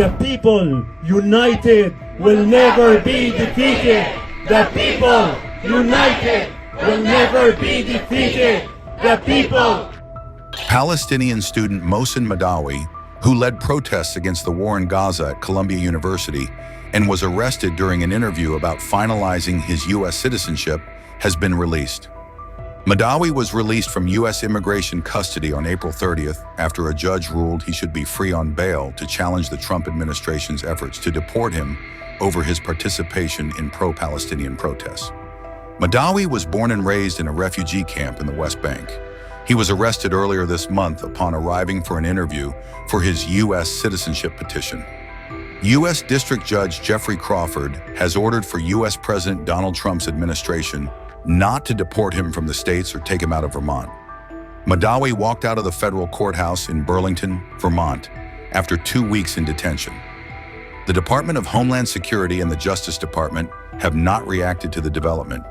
The people united will never be defeated. The people united will never be defeated. The people. Palestinian student Mohsen Mahdawi, who led protests against the war in Gaza at Columbia University and was arrested during an interview about finalizing his U.S. citizenship, has been released. Mahdawi was released from U.S. immigration custody on April 30th after a judge ruled he should be free on bail to challenge the Trump administration's efforts to deport him over his participation in pro-Palestinian protests. Mahdawi was born and raised in a refugee camp in the West Bank. He was arrested earlier this month upon arriving for an interview for his U.S. citizenship petition. U.S. District Judge Jeffrey Crawford has ordered for U.S. President Donald Trump's administration not to deport him from the States or take him out of Vermont. Mahdawi walked out of the federal courthouse in Burlington, Vermont, after 2 weeks in detention. The Department of Homeland Security and the Justice Department have not reacted to the development.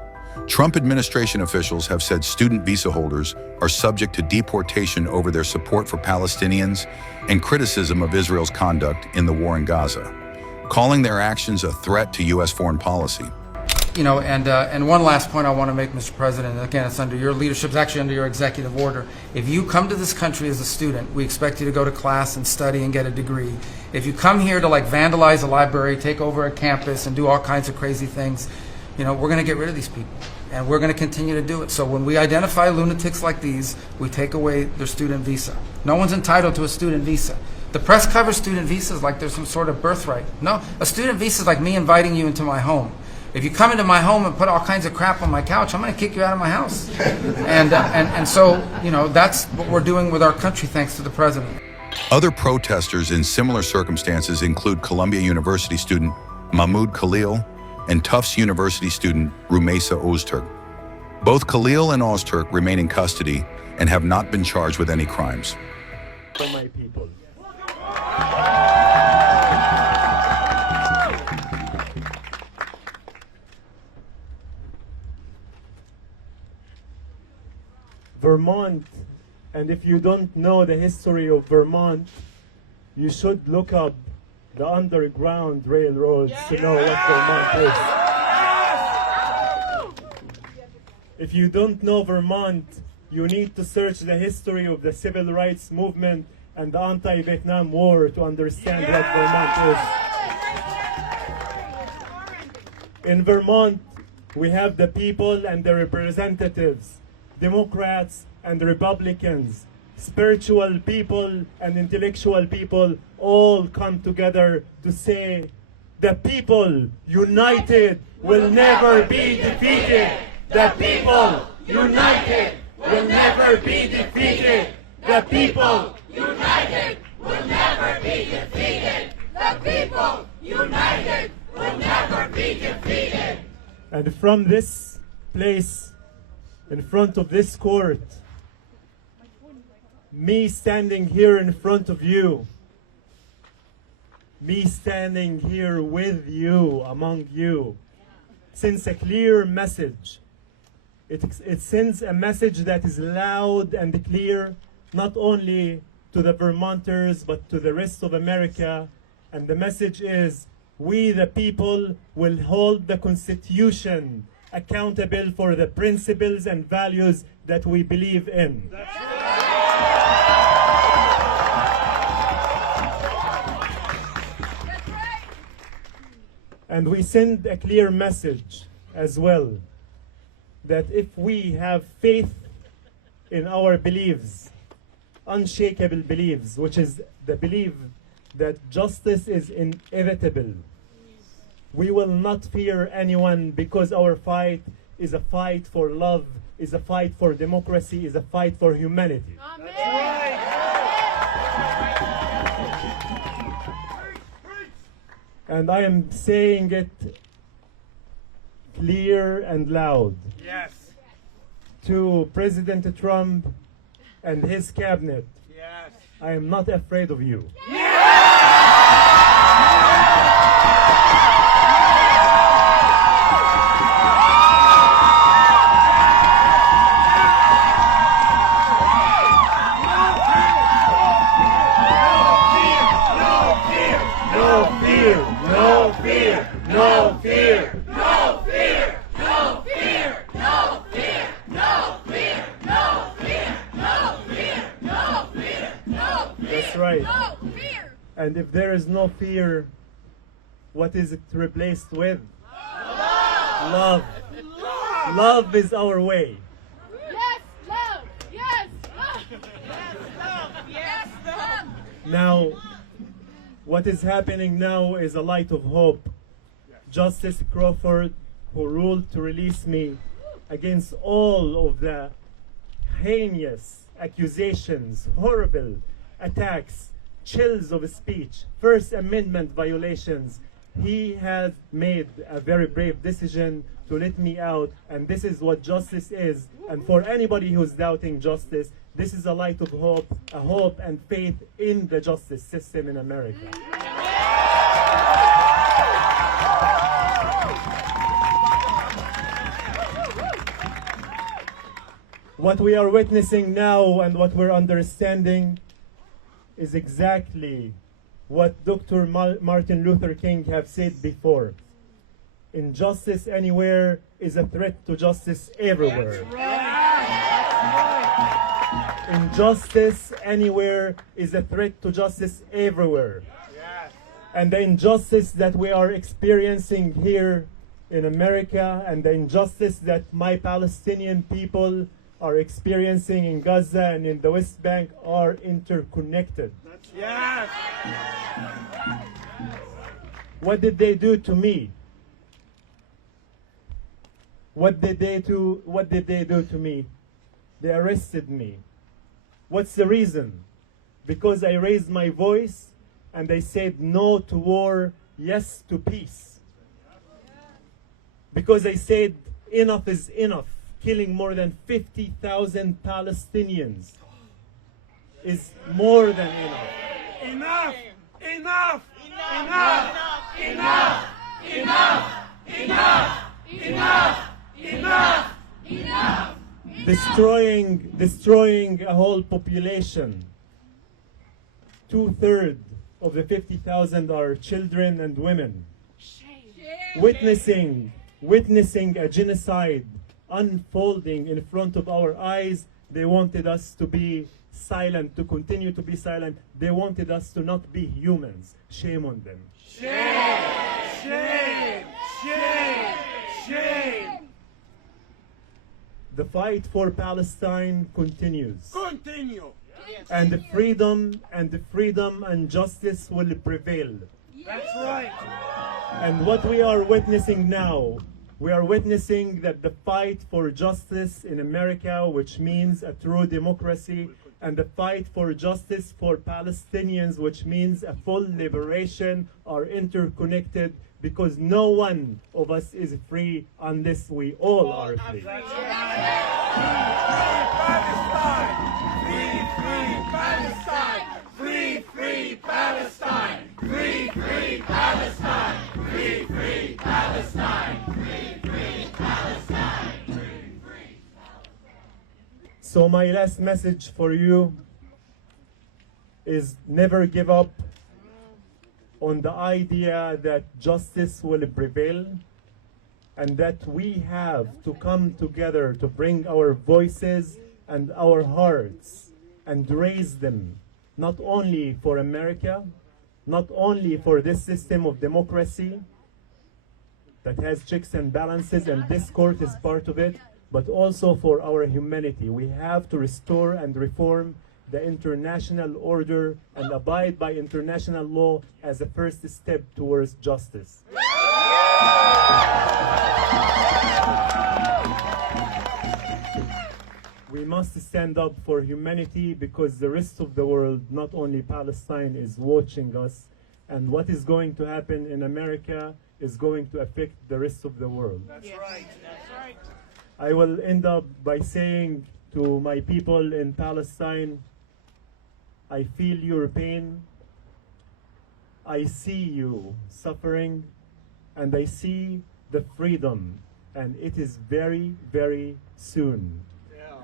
Trump administration officials have said student visa holders are subject to deportation over their support for Palestinians and criticism of Israel's conduct in the war in Gaza, calling their actions a threat to U.S. foreign policy. You know, and one last point I want to make, Mr. President, and again, it's under your leadership, it's actually under your executive order. If you come to this country as a student, we expect you to go to class and study and get a degree. If you come here to like vandalize a library, take over a campus, and do all kinds of crazy things, you know, we're going to get rid of these people, and we're going to continue to do it. So when we identify lunatics like these, we take away their student visa. No one's entitled to a student visa. The press covers student visas like there's some sort of birthright. No, a student visa is like me inviting you into my home. If you come into my home and put all kinds of crap on my couch, I'm going to kick you out of my house. And so, you know, that's what we're doing with our country, thanks to the president. Other protesters in similar circumstances include Columbia University student Mahmoud Khalil and Tufts University student Rumaisa Ozturk. Both Khalil and Ozturk remain in custody and have not been charged with any crimes. For my people. Vermont, and if you don't know the history of Vermont, you should look up the Underground Railroads to know what Vermont is. If you don't know Vermont, you need to search the history of the civil rights movement and the anti-Vietnam War to understand what Vermont is. In Vermont, we have the people and the representatives, Democrats and Republicans, spiritual people and intellectual people all come together to say, the people united will never be defeated. The people united will never be defeated. The people united will never be defeated. The people united will never be defeated. And from this place, in front of this court, me standing here in front of you, me standing here with you, among you, sends a clear message. It sends a message that is loud and clear, not only to the Vermonters, but to the rest of America. And the message is, we the people will hold the Constitution accountable for the principles and values that we believe in. And we send a clear message as well, that if we have faith in our beliefs, unshakable beliefs, which is the belief that justice is inevitable, we will not fear anyone, because our fight is a fight for love, is a fight for democracy, is a fight for humanity. Amen. And I am saying it clear and loud. Yes. To President Trump and his cabinet. Yes. I am not afraid of you. No fear, no fear, no fear. No fear, no fear, no fear, no fear, no fear, no fear, no fear, no fear. That's right. No fear. And if there is no fear, what is it replaced with? Love. Love is our way. Yes, love. Yes, love. Yes, love. Yes, love. Now, what is happening now is a light of hope. Justice Crawford, who ruled to release me against all of the heinous accusations, horrible attacks, chills of speech, First Amendment violations, he has made a very brave decision to let me out, and this is what justice is. And for anybody who's doubting justice, this is a light of hope, a hope and faith in the justice system in America. What we are witnessing now and what we're understanding is exactly what Dr. Martin Luther King have said before. Injustice anywhere is a threat to justice everywhere. Injustice anywhere is a threat to justice everywhere. And the injustice that we are experiencing here in America and the injustice that my Palestinian people are experiencing in Gaza and in the West Bank are interconnected. Yes. What did they do to me? What did they do to me? They arrested me. What's the reason? Because I raised my voice and I said no to war, yes to peace. Because I said enough is enough. Killing more than 50,000 Palestinians is more than enough. Enough! Enough! Enough! Enough! Enough! Enough! Enough! Enough! Enough! Destroying a whole population. 2/3 of the 50,000 are children and women. Witnessing a genocide unfolding in front of our eyes. They wanted us to be silent, to continue to be silent. They wanted us to not be humans. Shame on them. Shame! Shame! Shame! Shame! The fight for Palestine continues. Continue! And the freedom and justice will prevail. That's right! And what we are witnessing now, we are witnessing that the fight for justice in America, which means a true democracy, and the fight for justice for Palestinians, which means a full liberation, are interconnected, because no one of us is free unless we all are free. That's right. Free Palestine! Free, free Palestine! Free, free Palestine! Free, free Palestine! So my last message for you is never give up on the idea that justice will prevail and that we have to come together to bring our voices and our hearts and raise them, not only for America, not only for this system of democracy that has checks and balances, and this court is part of it, but also for our humanity. We have to restore and reform the international order and abide by international law as a first step towards justice. We must stand up for humanity because the rest of the world, not only Palestine, is watching us, and what is going to happen in America is going to affect the rest of the world. That's right. That's right. I will end up by saying to my people in Palestine, I feel your pain, I see you suffering, and I see the freedom, and it is very, very soon.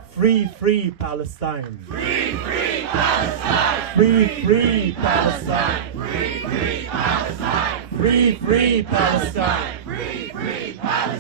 Free, free Palestine! Free, free Palestine! Free, free Palestine! Free, free Palestine! Free, free Palestine. Free, free Palestine.